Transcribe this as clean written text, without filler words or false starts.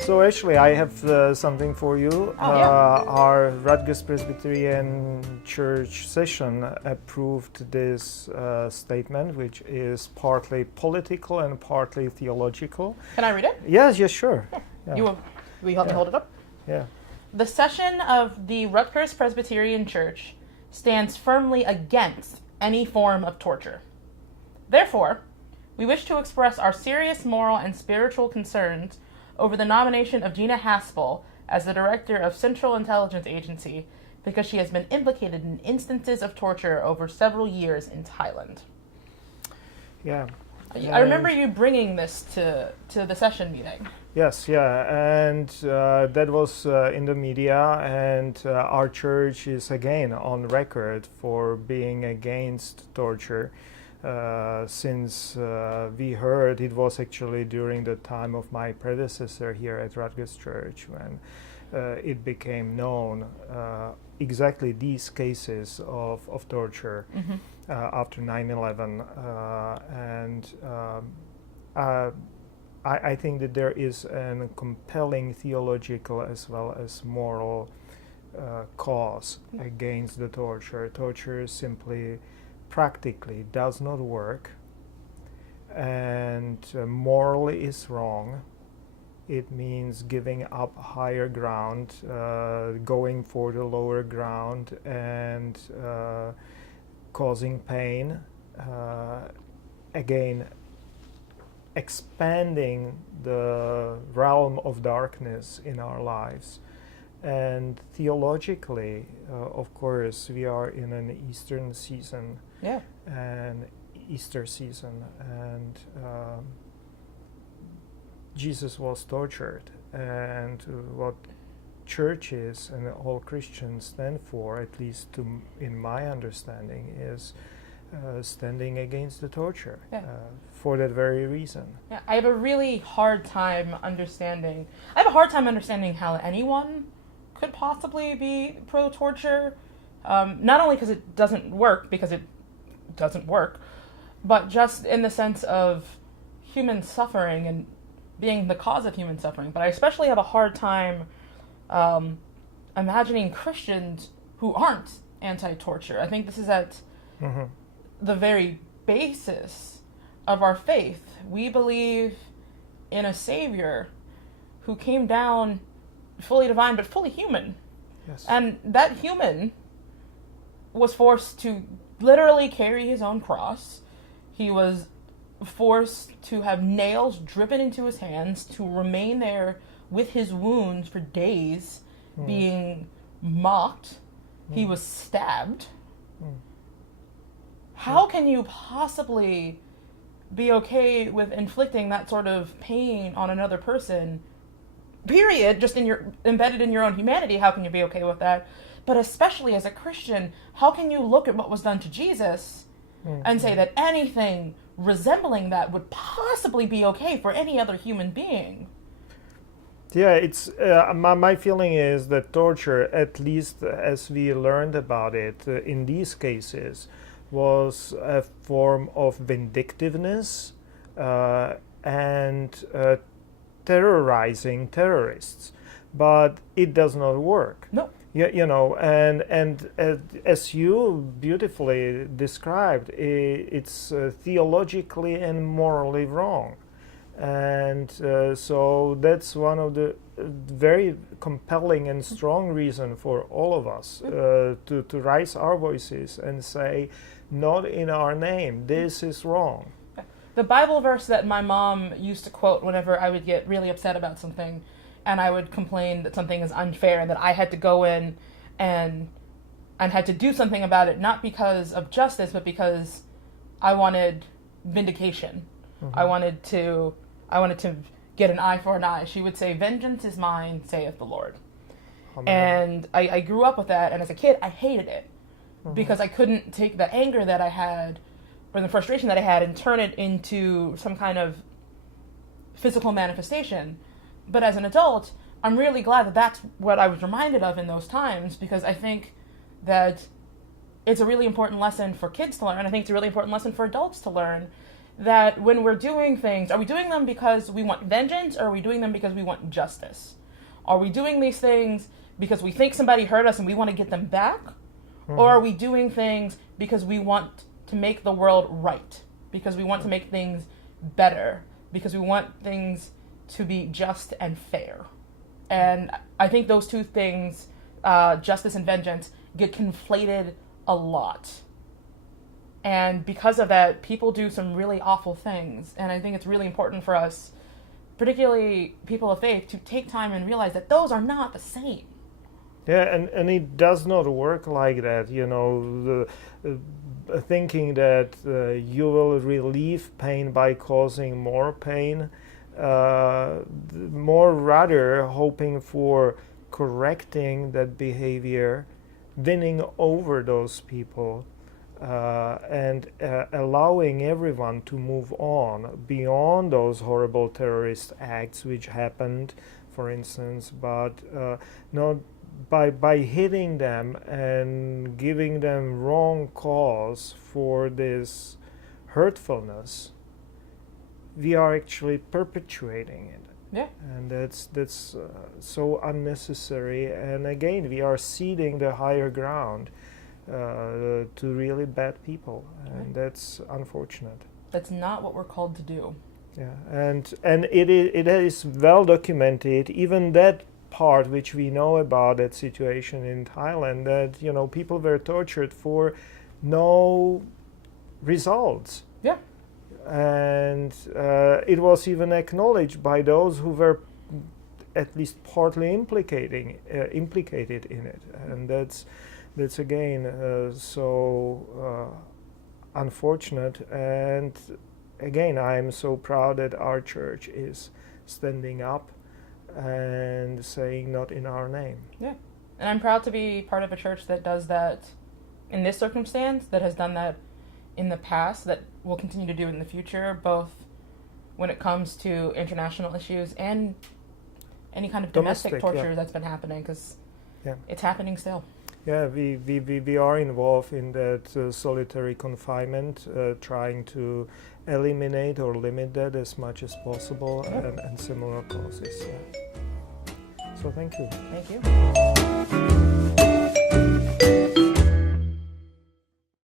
So actually, I have something for you. Our Rutgers Presbyterian Church session approved this statement, which is partly political and partly theological. Can I read it? Yes, sure. Yeah. Will you help me hold it up? Yeah. The session of the Rutgers Presbyterian Church stands firmly against any form of torture. Therefore, we wish to express our serious moral and spiritual concerns over the nomination of Gina Haspel as the director of Central Intelligence Agency because she has been implicated in instances of torture over several years in Thailand. Yeah. I remember you bringing this to the session meeting. Yes, and that was in the media, and our church is again on record for being against torture. Since we heard, it was actually during the time of my predecessor here at Rutgers Church when it became known exactly these cases of torture after 9/11, and I think that there is a compelling theological as well as moral cause against the torture. Torture simply practically does not work, and morally is wrong. It means giving up higher ground, going for the lower ground, and causing pain. Again, expanding the realm of darkness in our lives. And theologically, of course, we are in an Eastern season, and Easter season, and Jesus was tortured. And what churches and all Christians stand for, at least in my understanding, is standing against the torture for that very reason. Yeah, I have a really hard time understanding. I have a hard time understanding how anyone could possibly be pro-torture, not only because it doesn't work, but just in the sense of human suffering and being the cause of human suffering. But I especially have a hard time imagining Christians who aren't anti-torture. I think this is at the very basis of our faith. We believe in a Savior who came down fully divine but fully human. Yes. And that human was forced to literally carry his own cross. He was forced to have nails driven into his hands, to remain there with his wounds for days, being mocked. He was stabbed. How can you possibly be okay with inflicting that sort of pain on another person? Period, just embedded in your own humanity, how can you be okay with that? But especially as a Christian, how can you look at what was done to Jesus and say that anything resembling that would possibly be okay for any other human being? Yeah, it's my feeling is that torture, at least as we learned about it in these cases, was a form of vindictiveness and terrorizing terrorists, but it does not work. No. And as you beautifully described, it's theologically and morally wrong, and so that's one of the very compelling and strong reason for all of us to raise our voices and say, not in our name, this is wrong. The Bible verse that my mom used to quote whenever I would get really upset about something and I would complain that something is unfair and that I had to go in and had to do something about it, not because of justice, but because I wanted vindication. I wanted to get an eye for an eye. She would say, "Vengeance is mine, saith the Lord." Amen. And I grew up with that, and as a kid, I hated it because I couldn't take the anger that I had or the frustration that I had and turn it into some kind of physical manifestation. But as an adult, I'm really glad that that's what I was reminded of in those times, because I think that it's a really important lesson for kids to learn, and I think it's a really important lesson for adults to learn, that when we're doing things, are we doing them because we want vengeance, or are we doing them because we want justice? Are we doing these things because we think somebody hurt us and we want to get them back? Or are we doing things because we want to make the world right? Because we want to make things better? Because we want things to be just and fair? And I think those two things, justice and vengeance, get conflated a lot. And because of that, people do some really awful things. And I think it's really important for us, particularly people of faith, to take time and realize that those are not the same. Yeah, and it does not work like that, you know, thinking that you will relieve pain by causing more pain, more rather hoping for correcting that behavior, winning over those people, and allowing everyone to move on beyond those horrible terrorist acts which happened, for instance, but not by hitting them and giving them wrong cause for this hurtfulness. We are actually perpetuating it. Yeah. And that's so unnecessary. And again, we are ceding the higher ground to really bad people, and that's unfortunate. That's not what we're called to do. Yeah, and it is well documented. Even that part which we know about that situation in Thailand, that you know people were tortured for no results. Yeah. And it was even acknowledged by those who were at least partly implicated in it, and that's again so unfortunate. And again, I am so proud that our church is standing up and saying, "Not in our name." Yeah, and I'm proud to be part of a church that does that in this circumstance, that has done that in the past, that will continue to do it in the future, both when it comes to international issues and any kind of domestic torture that's been happening, because it's happening still. Yeah, we are involved in that solitary confinement, trying to eliminate or limit that as much as possible, and similar causes. So thank you. Thank you.